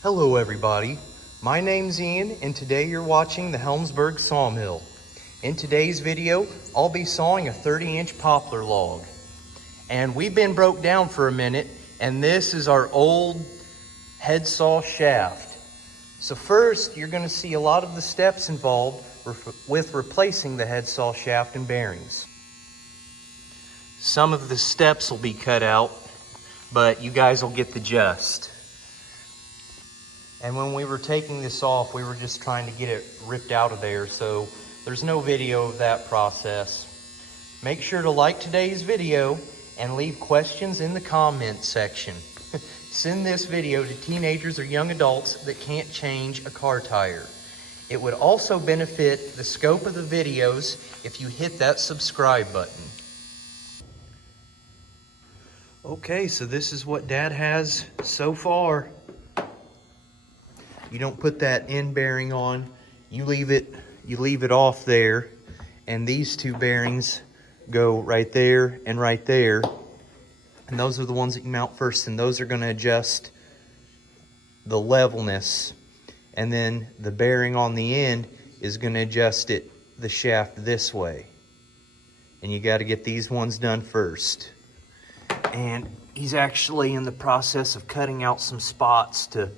Hello everybody, my name's Ian and today you're watching the Helmsburg Sawmill. In today's video, I'll be sawing a 30-inch poplar log. And we've been broke down for a minute and this is our old head saw shaft. So first, you're going to see a lot of the steps involved with replacing the head saw shaft and bearings. Some of the steps will be cut out, but you guys will get the gist. And when we were taking this off, we were just trying to get it ripped out of there, so there's no video of that process. Make sure to like today's video and leave questions in the comment section. Send this video to teenagers or young adults that can't change a car tire. It would also benefit the scope of the videos if you hit that subscribe button. Okay, so this is what Dad has so far. You don't put that end bearing on, you leave it off there, and these two bearings go right there and right there. And those are the ones that you mount first, and those are going to adjust the levelness. And then the bearing on the end is going to adjust the shaft this way. And you got to get these ones done first. And he's actually in the process of cutting out some spots to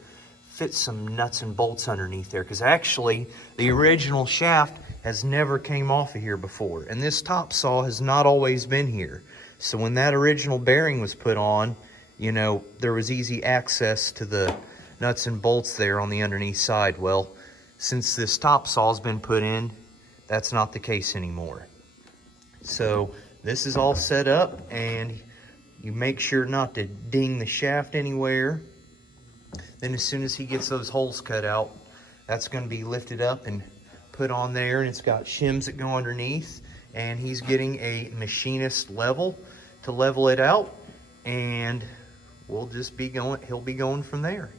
fit some nuts and bolts underneath there, because actually the original shaft has never came off of here before, and this top saw has not always been here. So when that original bearing was put on, you know, there was easy access to the nuts and bolts there on the underneath side. Well, since this top saw's been put in, that's not the case anymore. So this is all set up, and you make sure not to ding the shaft anywhere. Then as soon as he gets those holes cut out, that's going to be lifted up and put on there, and it's got shims that go underneath, and he's getting a machinist level to level it out, and we'll just be going, he'll be going from there.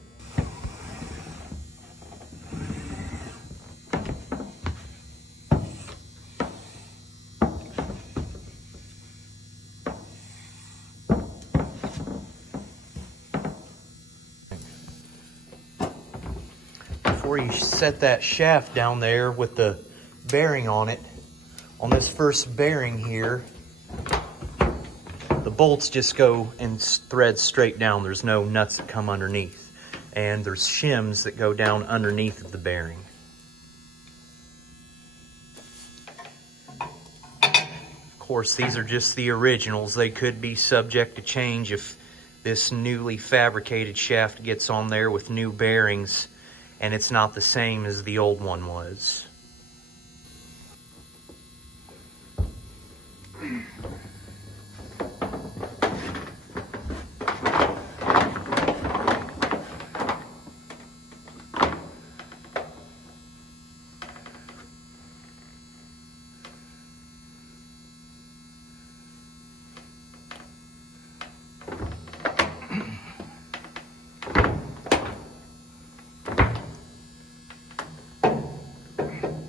Before you set that shaft down there with the bearing on it, on this first bearing here, the bolts just go and thread straight down. There's no nuts that come underneath. And there's shims that go down underneath of the bearing. Of course, these are just the originals. They could be subject to change if this newly fabricated shaft gets on there with new bearings and it's not the same as the old one was.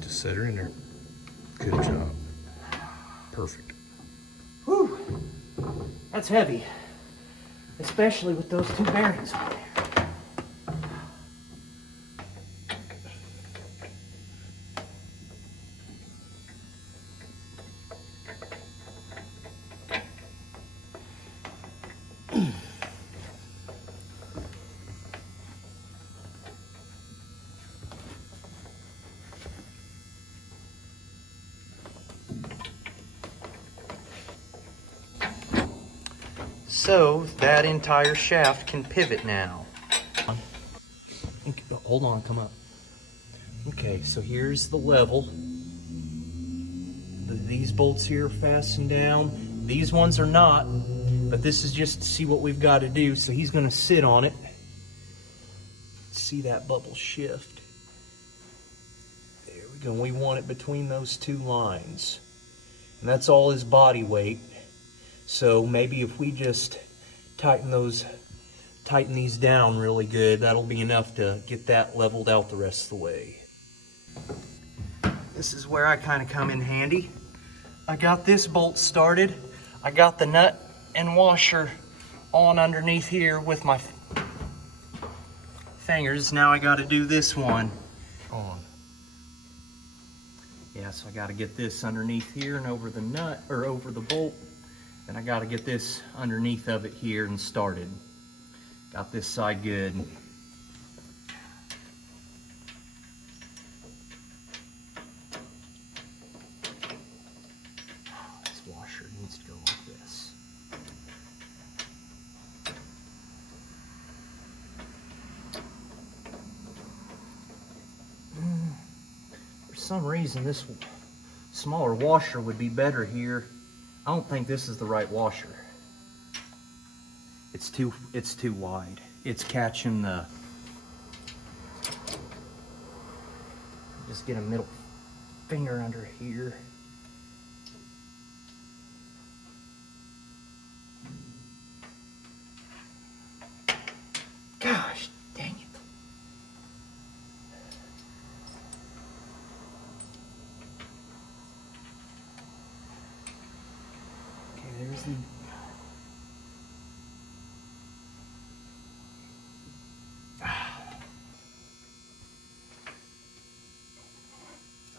Set her in there. Good job. Perfect. Whew, that's heavy, especially with those two bearings on there. So that entire shaft can pivot now. Hold on, come up. Okay, so here's the level. These bolts here are fastened down. These ones are not, but this is just to see what we've got to do. So he's going to sit on it. See that bubble shift. There we go. We want it between those two lines. And that's all his body weight. So maybe if we just tighten these down really good, that'll be enough to get that leveled out the rest of the way. This is where I kind of come in handy. I got this bolt started. I got the nut and washer on underneath here with my fingers. Now I got to do this one on. Yeah, so I got to get this underneath here and over the nut, or over the bolt. And I got to get this underneath of it here and started. Got this side good. This washer needs to go like this. For some reason, this smaller washer would be better here. I don't think this is the right washer. It's too wide. It's catching the. Just get a middle finger under here. Gosh, dang it. Okay, there's the.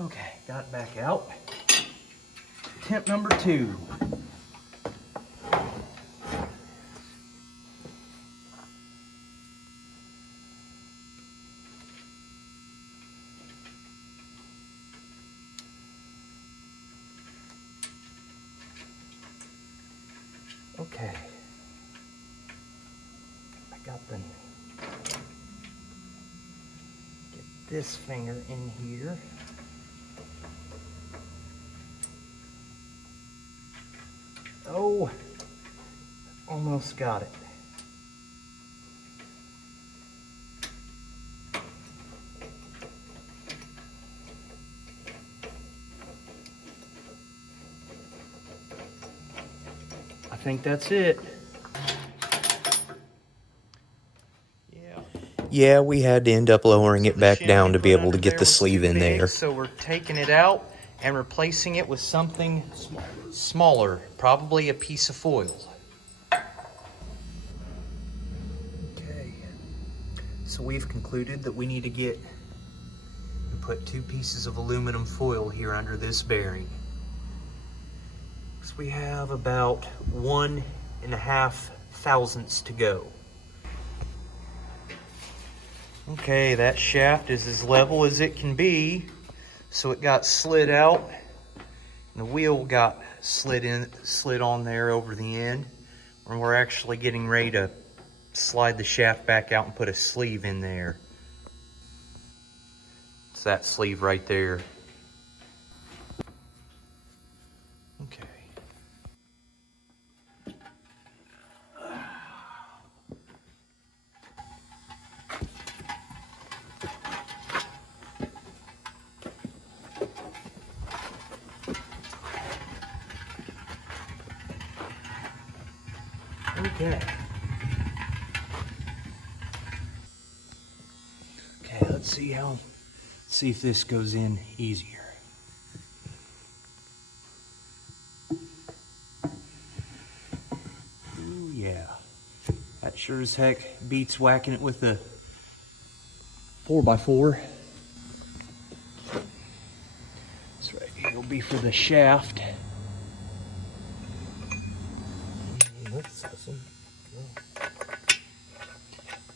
Okay, got it back out. Attempt number 2. Okay. I got the. Get this finger in here. Oh, almost got it. I think that's it. Yeah, we had to end up lowering it back down to be able to get the sleeve in there. So we're taking it out and replacing it with something smaller, probably a piece of foil. Okay, so we've concluded that we need to get and put 2 pieces of aluminum foil here under this bearing. So we have about 1.5 thousandths to go. Okay, that shaft is as level as it can be. So it got slid out, and the wheel got slid on there over the end. And we're actually getting ready to slide the shaft back out and put a sleeve in there. It's that sleeve right there. Okay. Okay. Okay, let's see if this goes in easier. Ooh, yeah. That sure as heck beats whacking it with a 4x4. That's right, it'll be for the shaft.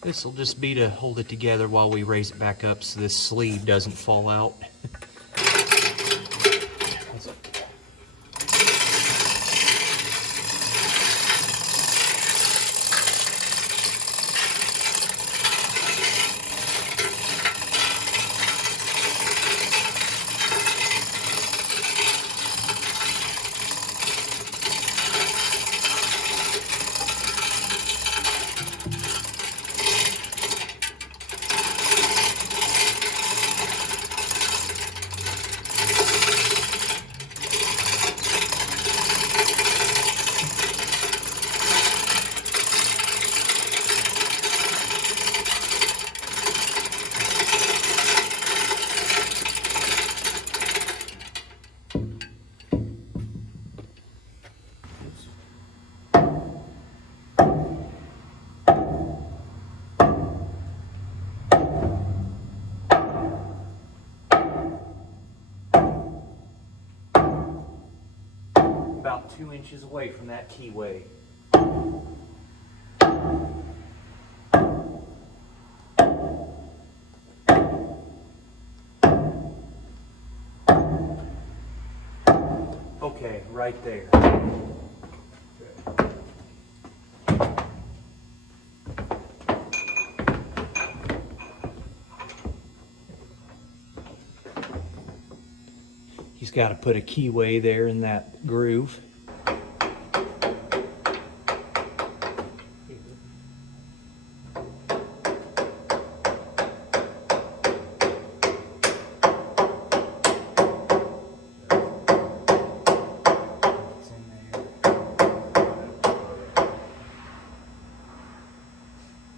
This will just be to hold it together while we raise it back up so this sleeve doesn't fall out. about 2 inches away from that keyway. Okay, right there. He's got to put a keyway there in that groove.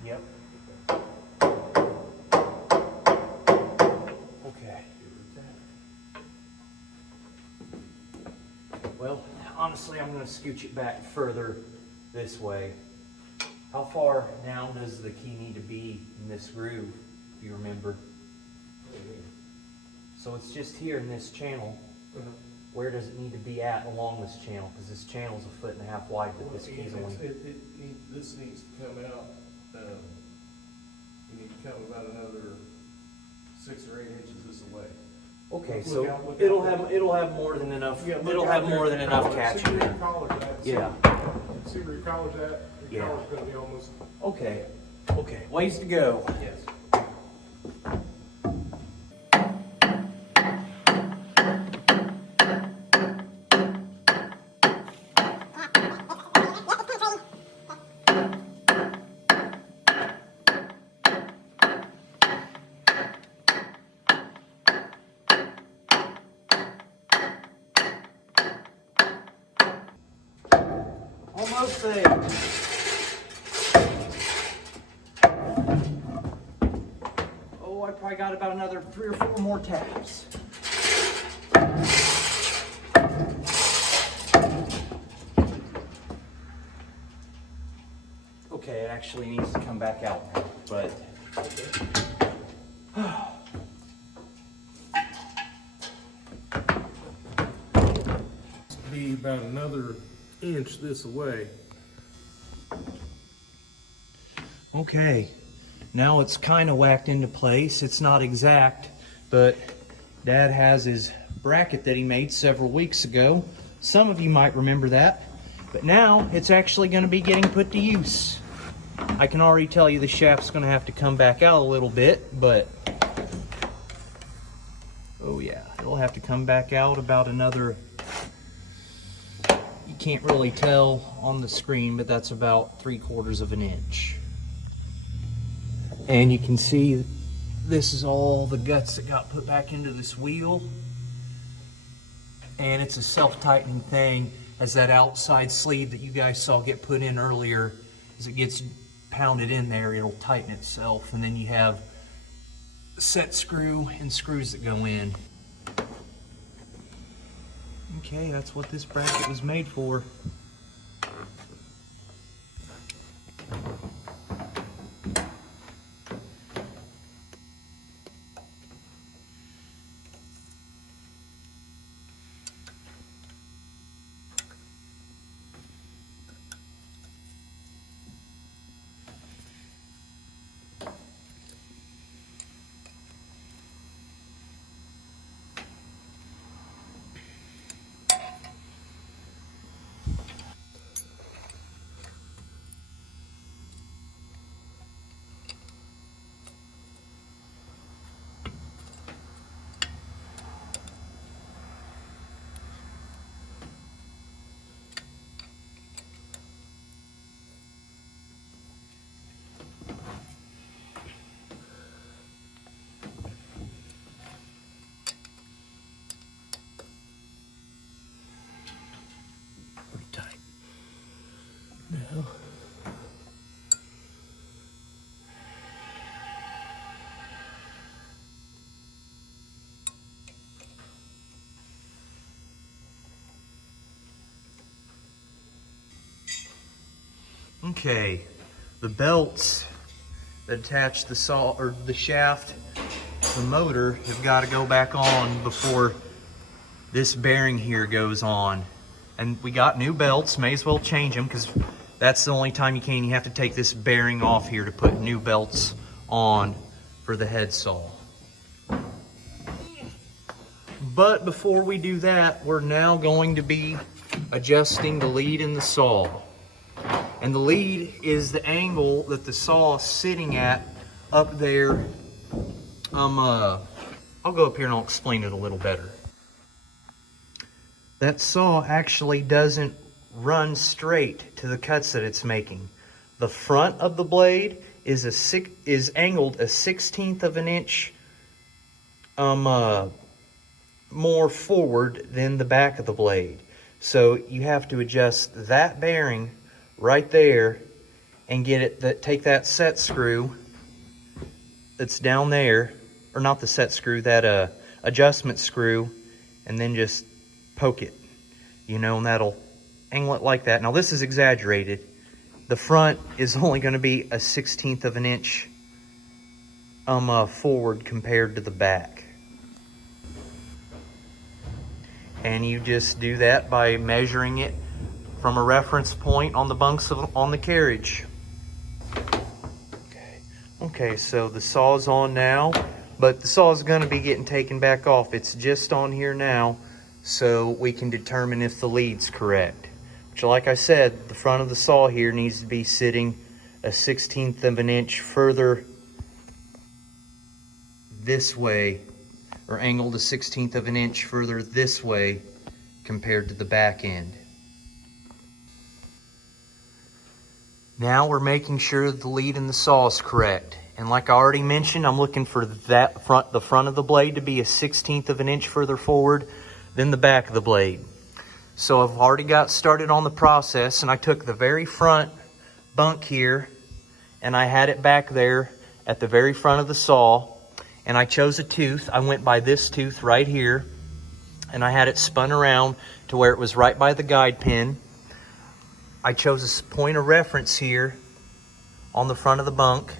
Yep. Okay. Well, honestly, I'm going to scooch it back further this way. How far down does the key need to be in this groove, if you remember? So it's just here in this channel. Where does it need to be at along this channel? Because this channel is 1.5 feet wide, but this key's only... This needs to come out, you need to come about another 6 or 8 inches this away. Okay, Look so out, look it'll have more than enough. Yeah, look It'll out have there more at than the enough collar. catch See in where there. your collar's at. Yeah. See where your collar's at? Your Yeah. collar's gonna be almost, Okay. Okay. Ways to go. yes. Almost there. Oh, I probably got about another 3 or 4 more taps. Okay, it actually needs to come back out now, but Be about another inch this away. okay. Now it's kind of whacked into place. It's not exact, but Dad has his bracket that he made several weeks ago. Some of you might remember that, but now it's actually going to be getting put to use. I can already tell you the shaft's going to have to come back out a little bit, but oh yeah, it'll have to come back out about another, you can't really tell on the screen, but that's about 3/4 of an inch. And you can see this is all the guts that got put back into this wheel. And it's a self-tightening thing, as that outside sleeve that you guys saw get put in earlier, as it gets pounded in there, it'll tighten itself. And then you have a set screw and screws that go in. Okay, that's what this bracket was made for. Pretty tight. Now. Okay, the belts that attach the saw or the shaft to the motor have got to go back on before this bearing here goes on. And we got new belts, may as well change them because that's the only time you can. You have to take this bearing off here to put new belts on for the head saw. But before we do that, we're now going to be adjusting the lead in the saw. And the lead is the angle that the saw is sitting at up there. I'll go up here and I'll explain it a little better. That saw actually doesn't run straight to the cuts that it's making. The front of the blade is angled a 1/16 of an inch more forward than the back of the blade. So you have to adjust that bearing right there and get it, take that set screw that's down there, or not the set screw, that adjustment screw, and then just poke it, you know, and that'll angle it like that. Now this is exaggerated. The front is only going to be a 1/16 of an inch forward compared to the back. And you just do that by measuring it from a reference point on the bunks on the carriage. Okay, so the saw's on now, but the saw is going to be getting taken back off. It's just on here now, so we can determine if the lead's correct. Which, like I said, the front of the saw here needs to be sitting a 1/16 of an inch further this way, or angled a 1/16 of an inch further this way compared to the back end. Now we're making sure the lead in the saw is correct. And like I already mentioned, I'm looking for the front of the blade to be a 1/16 of an inch further forward than the back of the blade. So I've already got started on the process, and I took the very front bunk here and I had it back there at the very front of the saw, and I chose a tooth. I went by this tooth right here, and I had it spun around to where it was right by the guide pin. I chose a point of reference here on the front of the bunk.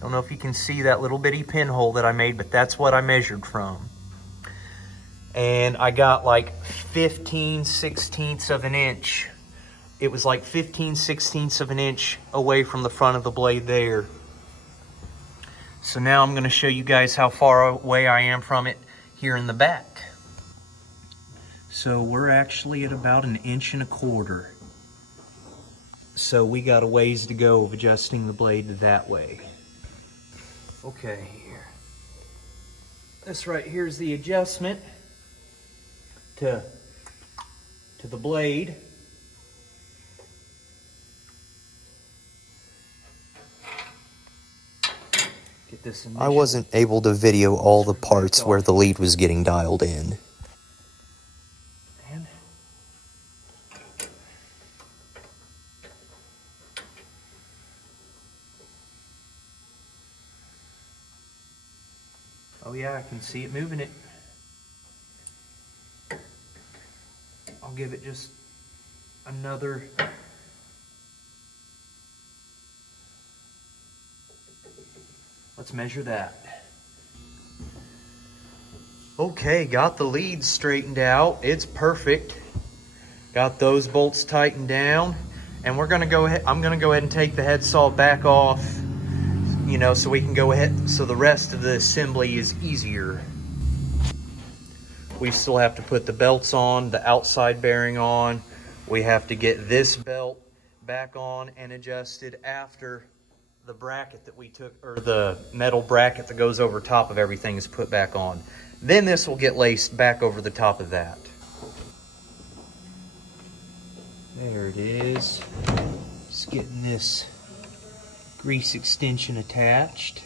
Don't know if you can see that little bitty pinhole that I made, but that's what I measured from. And I got like 15/16 of an inch. It was like 15/16 of an inch away from the front of the blade there. So now I'm going to show you guys how far away I am from it here in the back. So we're actually at about 1.25 inches. So we got a ways to go of adjusting the blade that way. Okay, here. This right here is the adjustment to the blade. Get this I wasn't able to video all the parts where the lead was getting dialed in. Oh yeah, I can see it moving it. I'll give it just another. Let's measure that. Okay, got the lead straightened out. It's perfect. Got those bolts tightened down, and we're gonna go ahead. I'm gonna go ahead and take the head saw back off, you know, so we can go ahead, so the rest of the assembly is easier. We still have to put the belts on, the outside bearing on. We have to get this belt back on and adjusted after the bracket that we took, or the metal bracket that goes over top of everything, is put back on. Then this will get laced back over the top of that. There it is. Just getting this grease extension attached,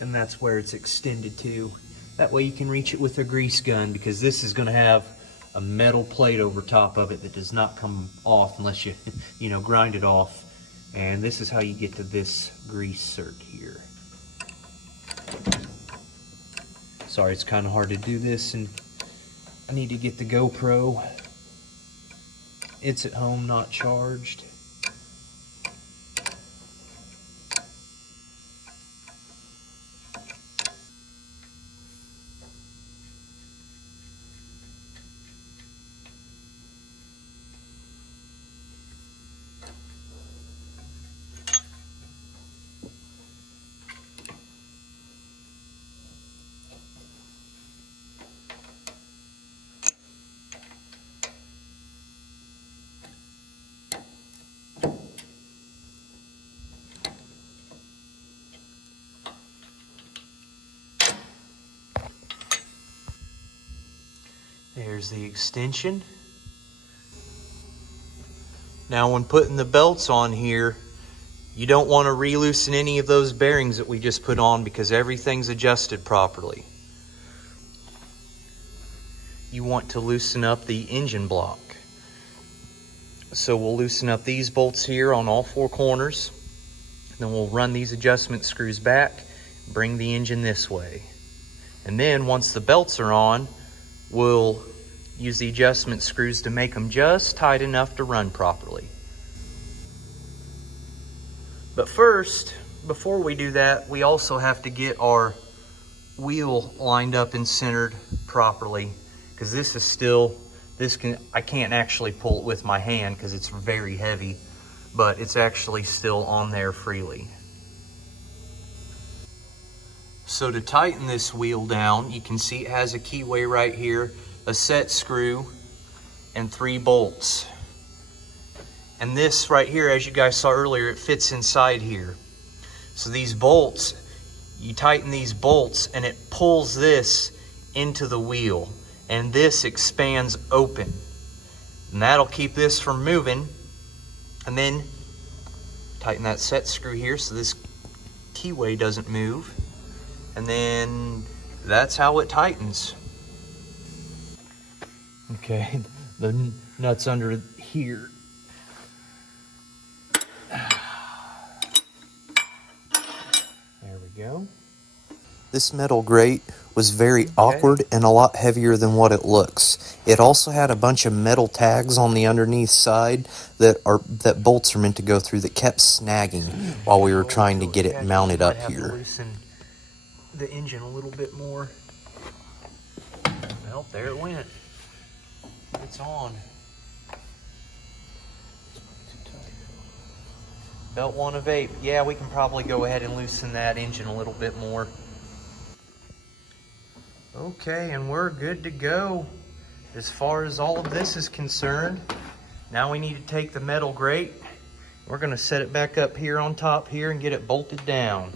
and that's where it's extended to. That way you can reach it with a grease gun, because this is going to have a metal plate over top of it that does not come off unless you grind it off. And this is how you get to this grease cert here. Sorry, it's kind of hard to do this, and I need to get the GoPro. It's at home, not charged. There's the extension. Now when putting the belts on here, you don't want to re-loosen any of those bearings that we just put on because everything's adjusted properly. You want to loosen up the engine block. So we'll loosen up these bolts here on all four corners. Then we'll run these adjustment screws back, bring the engine this way. And then once the belts are on, we'll use the adjustment screws to make them just tight enough to run properly. But first, before we do that, we also have to get our wheel lined up and centered properly, because this is still, I can't actually pull it with my hand because it's very heavy, but it's actually still on there freely. So to tighten this wheel down, you can see it has a keyway right here, a set screw, and 3 bolts. And this right here, as you guys saw earlier, it fits inside here. So these bolts, you tighten these bolts and it pulls this into the wheel, and this expands open. And that'll keep this from moving. And then tighten that set screw here so this keyway doesn't move. And then that's how it tightens. Okay, the nuts under here. There we go. This metal grate was very awkward and a lot heavier than what it looks. It also had a bunch of metal tags on the underneath side that bolts are meant to go through that kept snagging while we were trying to get it mounted up here. Loosen the engine a little bit more. Well, there it went. It's on. Belt 1 of 8. Yeah, we can probably go ahead and loosen that engine a little bit more. Okay, and we're good to go as far as all of this is concerned. Now we need to take the metal grate. We're going to set it back up here on top here and get it bolted down.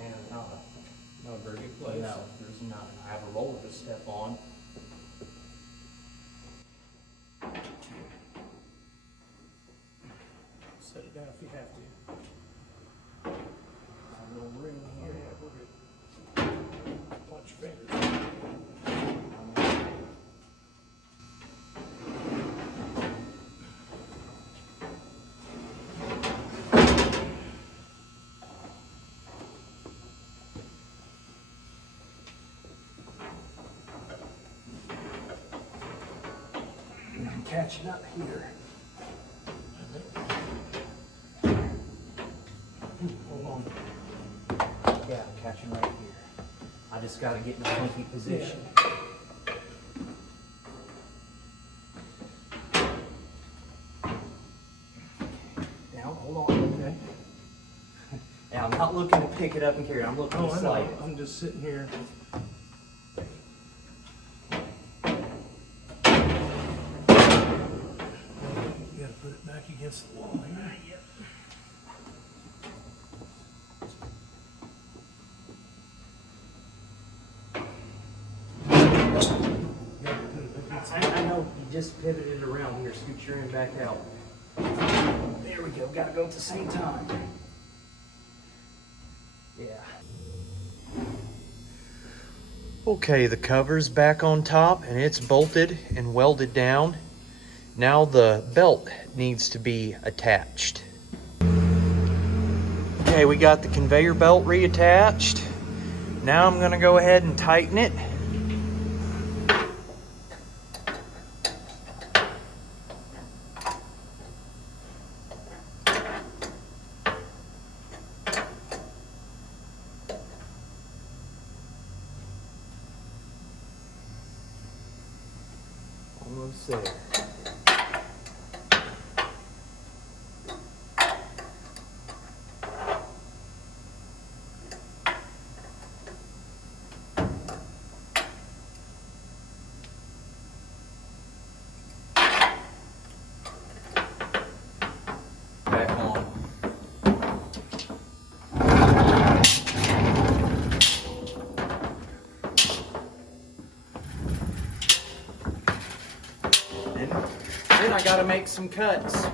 And not a very good place. No, there's not. I have a roller to step on. Set it down if you have to. A little room here. Yeah, we're good. Punch fingers. I'm catching up here. Hold on. Yeah, I'm catching right here. I just got to get in a funky position. Down, hold on. Okay. Now, I'm not looking to pick it up and carry it. I'm looking to I slide know. it. I'm just sitting here. You gotta put it back against the wall here. Yep. I know, you just pivoted it around here. Scoot your end back out. There we go. Got to go at the same time. Yeah. Okay, the cover's back on top and it's bolted and welded down. Now the belt needs to be attached. Okay, we got the conveyor belt reattached. Now I'm going to go ahead and tighten it. Almost there. Back on. gotta make some cuts.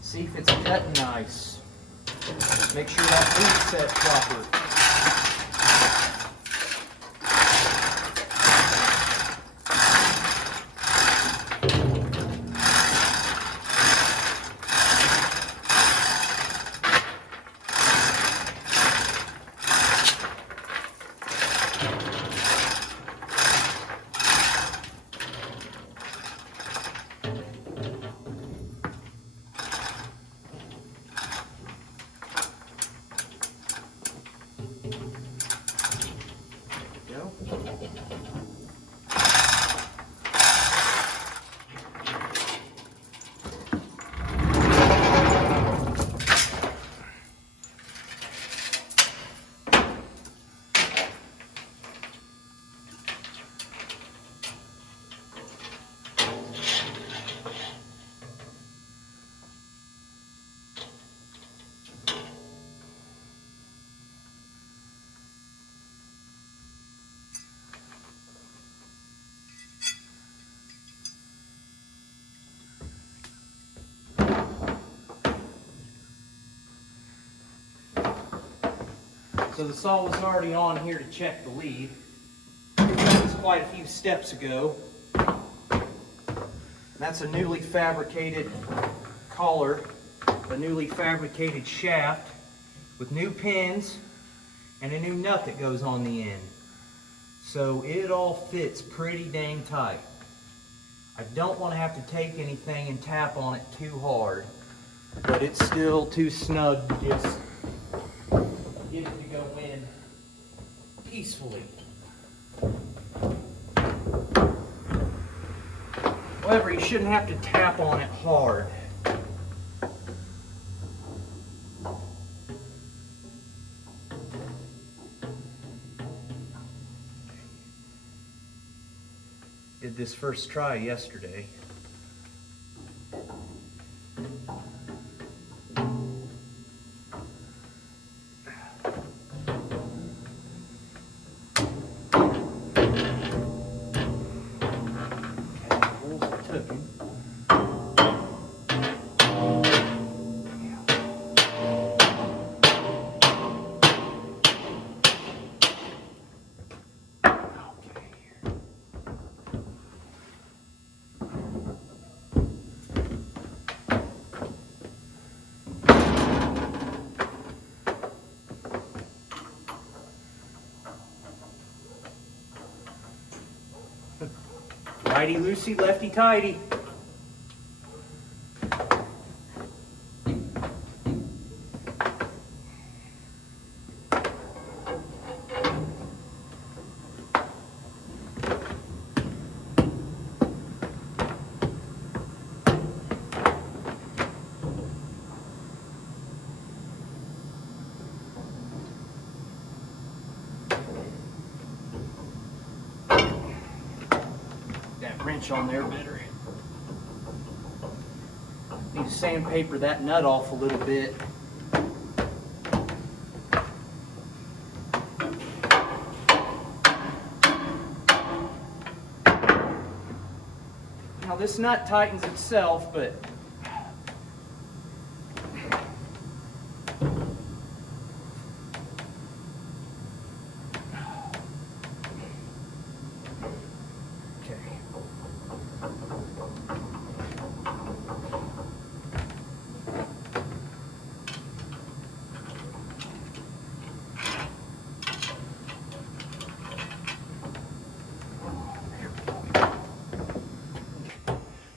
See if it's cutting nice. Make sure that boot's set proper. So the saw was already on here to check the lead. This is quite a few steps ago. And that's a newly fabricated collar, a newly fabricated shaft with new pins and a new nut that goes on the end. So it all fits pretty dang tight. I don't want to have to take anything and tap on it too hard, but it's still too snug to just get it to go in peacefully. However, you shouldn't have to tap on it hard. Did this first try yesterday. Righty loosey, lefty tighty. Wrench on there better. Need to sandpaper that nut off a little bit. Now this nut tightens itself, but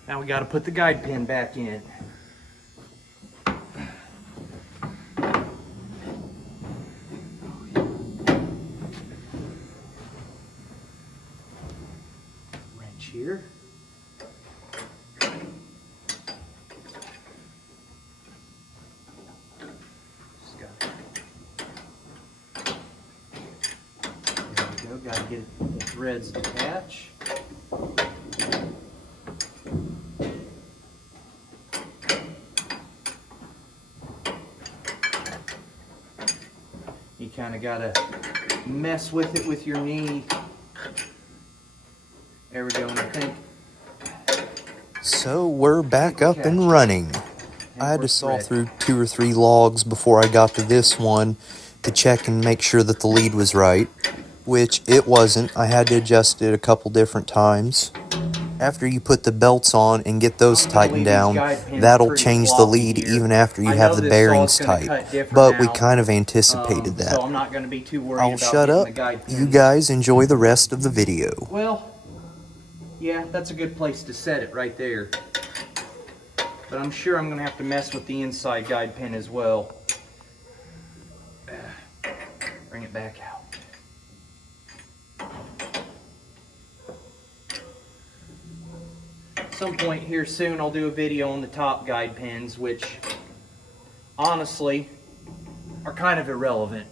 now we got to put the guide pin back in. Wrench here. There we go. Got to get the threads to catch. You kind of got to mess with it with your knee. There we go. And I think So we're back up and running. I had to saw through 2 or 3 logs before I got to this one to check and make sure that the lead was right, which it wasn't. I had to adjust it a couple different times. After you put the belts on and get those tightened down, that'll change the lead even after you have the bearings tight. But we kind of anticipated that. So I'm not going to be too worried I'll about shut getting up. the guide You pins. guys enjoy the rest of the video. Well, yeah, that's a good place to set it right there. But I'm sure I'm going to have to mess with the inside guide pin as well. Bring it back out. At some point here soon I'll do a video on the top guide pins, which honestly are kind of irrelevant.